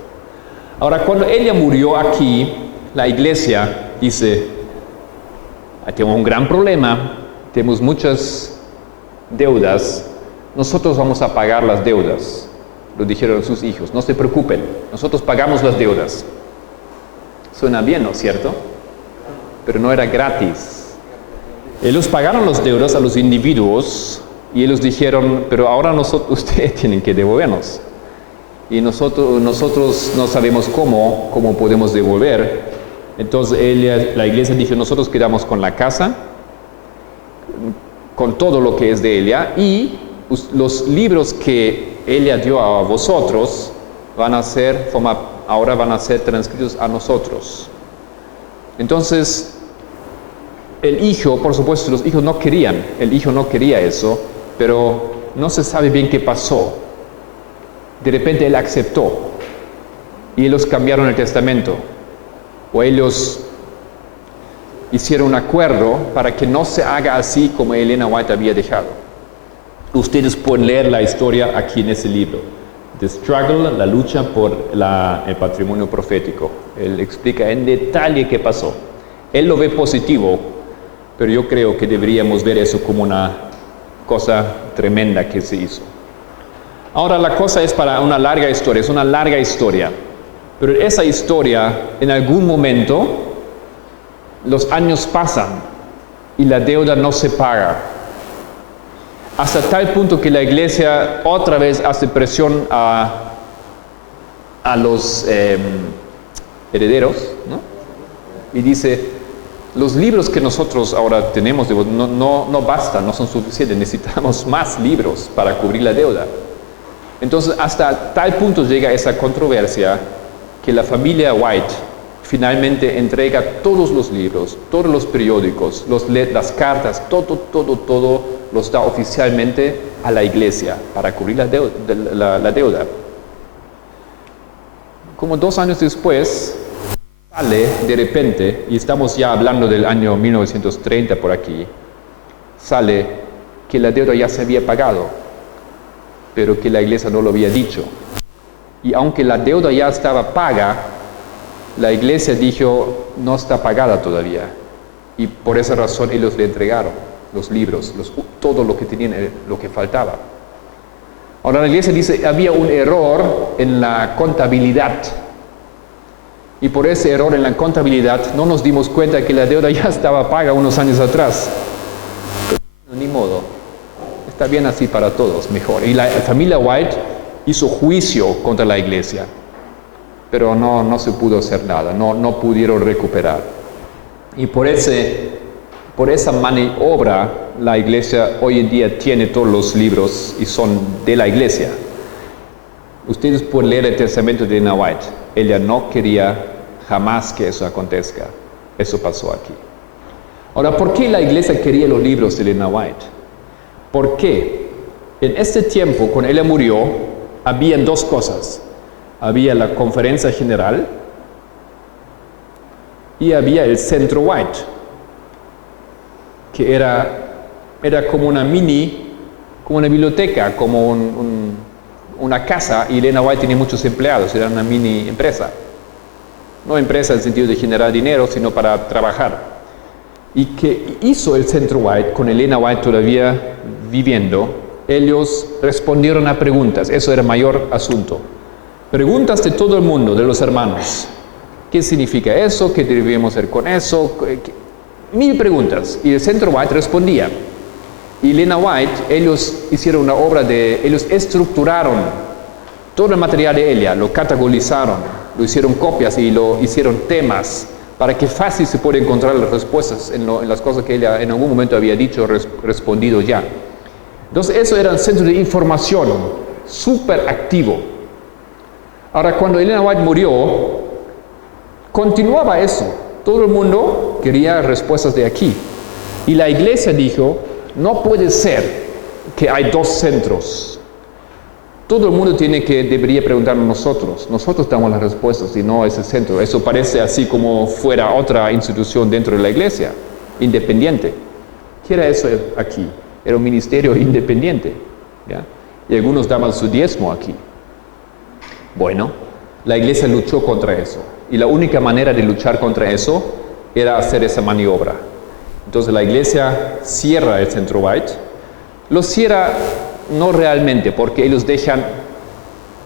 Ahora, cuando ella murió aquí, la iglesia dice, tenemos un gran problema, tenemos muchas deudas, nosotros vamos a pagar las deudas. Lo dijeron sus hijos, no se preocupen, nosotros pagamos las deudas. Suena bien, ¿no es cierto? Pero no era gratis. Ellos pagaron las deudas a los individuos y ellos dijeron, pero ahora ustedes tienen que devolvernos. Y nosotros no sabemos cómo podemos devolver. Entonces la iglesia dijo, nosotros quedamos con la casa, con todo lo que es de ella, y los libros que ella dio a vosotros ahora van a ser transcritos a nosotros. Entonces, el hijo, por supuesto, los hijos no querían, el hijo no quería eso, pero no se sabe bien qué pasó. De repente él aceptó y ellos cambiaron el testamento, o ellos hicieron un acuerdo para que no se haga así como Elena White había dejado. Ustedes pueden leer la historia aquí en ese libro, The Struggle, la lucha por el patrimonio profético. Él explica en detalle qué pasó. Él lo ve positivo, pero yo creo que deberíamos ver eso como una cosa tremenda que se hizo. Ahora la cosa es para una larga historia, es una larga historia, pero esa historia en algún momento los años pasan y la deuda no se paga. Hasta tal punto que la iglesia otra vez hace presión a los herederos, ¿no? Y dice, los libros que nosotros ahora tenemos no bastan, no son suficientes, necesitamos más libros para cubrir la deuda. Entonces, hasta tal punto llega esa controversia que la familia White finalmente entrega todos los libros, todos los periódicos, las cartas, todo los da oficialmente a la iglesia para cubrir la deuda. Como 2 años después, sale de repente, y estamos ya hablando del año 1930 por aquí, sale que la deuda ya se había pagado, pero que la iglesia no lo había dicho. Y aunque la deuda ya estaba paga, la iglesia dijo, no está pagada todavía. Y por esa razón ellos le entregaron los libros, todo lo que tenían, lo que faltaba. Ahora la iglesia dice, había un error en la contabilidad. Y por ese error en la contabilidad no nos dimos cuenta que la deuda ya estaba paga unos años atrás. Pero, ni modo, está bien así para todos, mejor. Y la familia White hizo juicio contra la iglesia, pero no se pudo hacer nada, no pudieron recuperar. Y por esa maniobra, la iglesia hoy en día tiene todos los libros y son de la iglesia. Ustedes pueden leer el testamento de Elena White. Ella no quería jamás que eso acontezca. Eso pasó aquí. Ahora, ¿por qué la iglesia quería los libros de Elena White? Porque en este tiempo, cuando ella murió, habían 2 cosas. Había la conferencia general y había el centro White, que era como una biblioteca, como una casa, y Elena White tenía muchos empleados, era una mini empresa. No empresa en el sentido de generar dinero, sino para trabajar. ¿Y qué hizo el centro White con Elena White todavía viviendo? Ellos respondieron a preguntas, eso era el mayor asunto. Preguntas de todo el mundo, de los hermanos. ¿Qué significa eso? ¿Qué debíamos hacer con eso? 1000 preguntas. Y el centro White respondía. Y Elena White, ellos hicieron una obra ellos estructuraron todo el material de ella, lo categorizaron, lo hicieron copias y lo hicieron temas para que fácil se pueda encontrar las respuestas en las cosas que ella en algún momento había dicho, respondido ya. Entonces eso era el centro de información, súper activo. Ahora cuando Elena White murió, continuaba eso. Todo el mundo quería respuestas de aquí. Y la iglesia dijo, no puede ser que hay 2 centros. Todo el mundo debería preguntarnos nosotros. Nosotros damos las respuestas y no ese centro. Eso parece así como fuera otra institución dentro de la iglesia, independiente. ¿Qué era eso aquí? Era un ministerio independiente, ¿ya? Y algunos daban su diezmo aquí. Bueno, la iglesia luchó contra eso. Y la única manera de luchar contra eso era hacer esa maniobra. Entonces la iglesia cierra el centro White. Lo cierra no realmente, porque ellos dejan,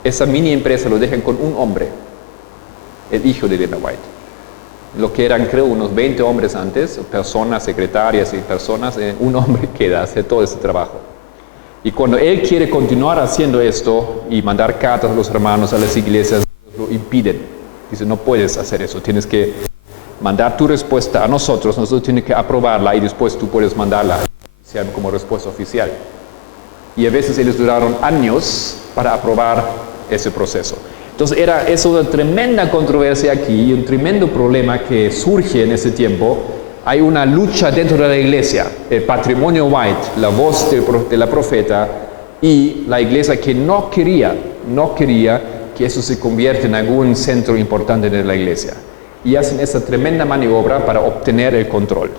esa mini empresa lo dejan con un hombre, el hijo de Elena White. Lo que eran, creo, unos 20 hombres antes, personas, secretarias y personas, un hombre queda a hacer todo ese trabajo. Y cuando él quiere continuar haciendo esto y mandar cartas a los hermanos, a las iglesias, lo impiden. Dice, no puedes hacer eso, tienes que mandar tu respuesta a nosotros tenemos que aprobarla y después tú puedes mandarla como respuesta oficial. Y a veces ellos duraron años para aprobar ese proceso. Entonces es una tremenda controversia aquí y un tremendo problema que surge en ese tiempo hay una lucha dentro de la iglesia, el patrimonio White, la voz de la profeta, y la iglesia que no quería que eso se convierta en algún centro importante de la iglesia. Y hacen esa tremenda maniobra para obtener el control.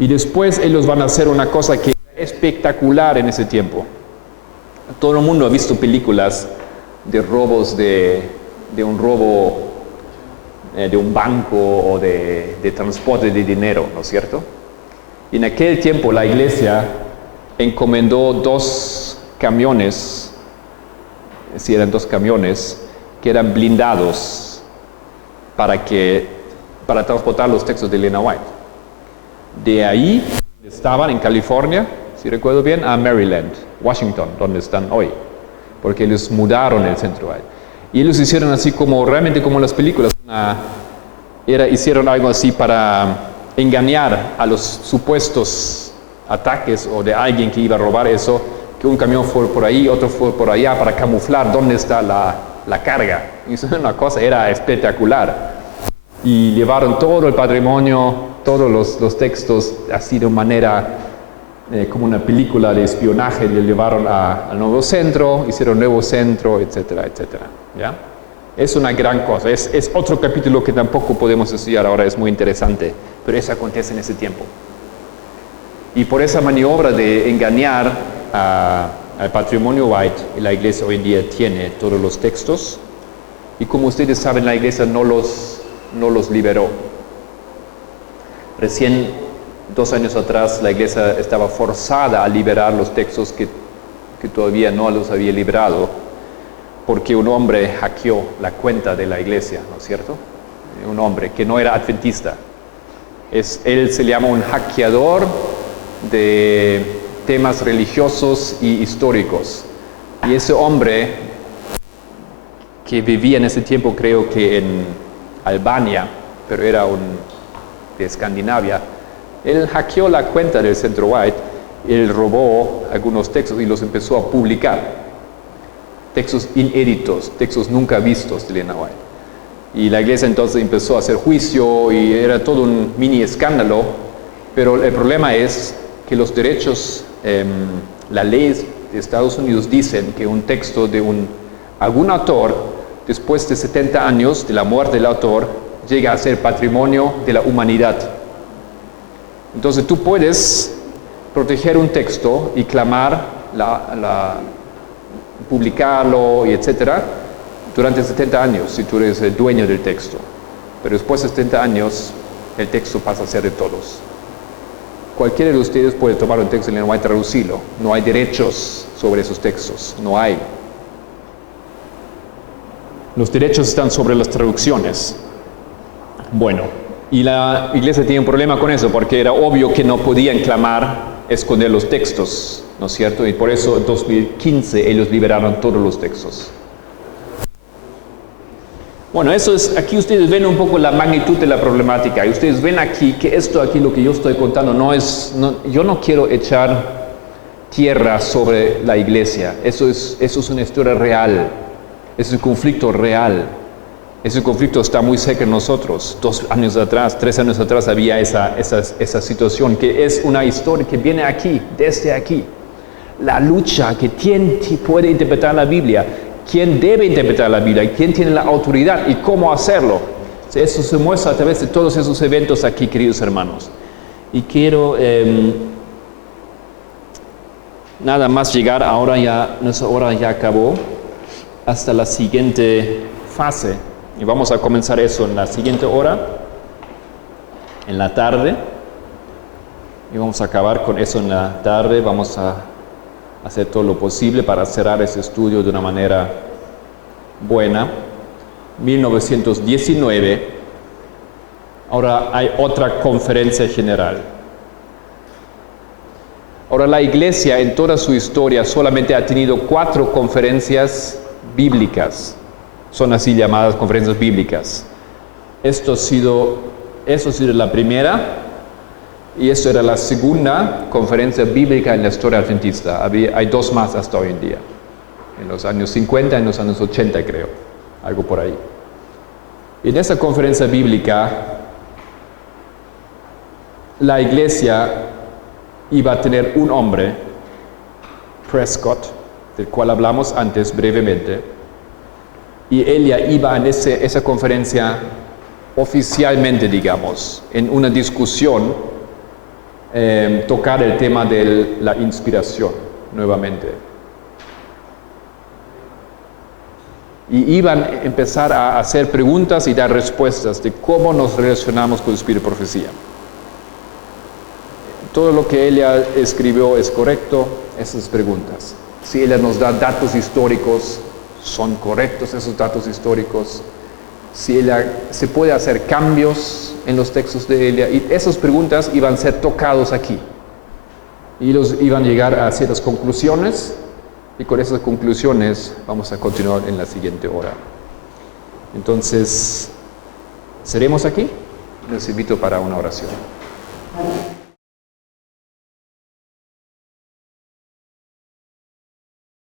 Y después ellos van a hacer una cosa que es espectacular en ese tiempo. Todo el mundo ha visto películas de robos, de un robo de un banco o de transporte de dinero, ¿no es cierto? Y en aquel tiempo la iglesia encomendó 2 camiones, si eran 2 camiones, que eran blindados para transportar los textos de Elena White. De ahí estaban en California, si recuerdo bien, a Maryland, Washington, donde están hoy, porque ellos mudaron el centro ahí. Y ellos hicieron así realmente como las películas, hicieron algo así para engañar a los supuestos ataques o de alguien que iba a robar eso, que un camión fue por ahí, otro fue por allá, para camuflar dónde está la carga. Y eso una cosa, era espectacular. Y llevaron todo el patrimonio, todos los textos, así de manera como una película de espionaje, le llevaron al nuevo centro, hicieron un nuevo centro, etcétera, etcétera. ¿Ya? Es una gran cosa, es otro capítulo que tampoco podemos estudiar ahora, es muy interesante, pero eso acontece en ese tiempo. Y por esa maniobra de engañar al patrimonio White, la iglesia hoy en día tiene todos los textos, y como ustedes saben, la iglesia no los liberó. Recién 2 años atrás la iglesia estaba forzada a liberar los textos que todavía no los había liberado, porque un hombre hackeó la cuenta de la iglesia, ¿no es cierto? Un hombre que no era adventista. Él se llama un hackeador de temas religiosos y históricos. Y ese hombre, que vivía en ese tiempo, creo que en Albania, pero era de Escandinavia, él hackeó la cuenta del Centro White, él robó algunos textos y los empezó a publicar. Textos inéditos, textos nunca vistos de Elena White. Y la iglesia entonces empezó a hacer juicio y era todo un mini escándalo, pero el problema es que los derechos, las leyes de Estados Unidos dicen que un texto de algún autor, después de 70 años de la muerte del autor, llega a ser patrimonio de la humanidad. Entonces tú puedes proteger un texto y clamar publicarlo y etcétera durante 70 años si tú eres el dueño del texto, pero después de 70 años el texto pasa a ser de todos. Cualquiera de ustedes puede tomar un texto en Elena White y traducirlo, no hay derechos sobre esos textos, no hay. Los derechos están sobre las traducciones. Bueno, y la iglesia tiene un problema con eso, porque era obvio que no podían esconder los textos, ¿no es cierto? Y por eso en 2015 ellos liberaron todos los textos. Bueno, aquí ustedes ven un poco la magnitud de la problemática, y ustedes ven aquí que lo que yo estoy contando yo no quiero echar tierra sobre la iglesia, eso es una historia real, es un conflicto real. Ese conflicto está muy cerca de nosotros. 2 años atrás, 3 años atrás había esa situación, que es una historia que viene aquí, desde aquí. La lucha que quién puede interpretar la Biblia, quién debe interpretar la Biblia, quién tiene la autoridad y cómo hacerlo. Eso se muestra a través de todos esos eventos aquí, queridos hermanos. Y quiero nada más llegar, nuestra hora ya acabó, hasta la siguiente fase. Y vamos a comenzar eso en la siguiente hora, en la tarde. Y vamos a acabar con eso en la tarde. Vamos a hacer todo lo posible para cerrar ese estudio de una manera buena. 1919. Ahora hay otra conferencia general. Ahora la iglesia en toda su historia solamente ha tenido 4 conferencias bíblicas. Son así llamadas conferencias bíblicas. Eso ha sido la primera, y esto era la segunda conferencia bíblica en la historia adventista. Hay 2 más hasta hoy en día, en los años 50 y en los años 80 creo, algo por ahí. Y en esa conferencia bíblica la iglesia iba a tener un hombre, Prescott, del cual hablamos antes brevemente, y ella iba en esa conferencia oficialmente, digamos, en una discusión, tocar el tema de la inspiración nuevamente. Y iban a empezar a hacer preguntas y dar respuestas de cómo nos relacionamos con el espíritu de profecía. Todo lo que ella escribió es correcto, esas preguntas. Si ella nos da datos históricos, ¿son correctos esos datos históricos? Si ella se puede hacer cambios en los textos de ella, y esas preguntas iban a ser tocados aquí. Y ellos iban a llegar a ciertas conclusiones, y con esas conclusiones vamos a continuar en la siguiente hora. Entonces, ¿seremos aquí? Les invito para una oración.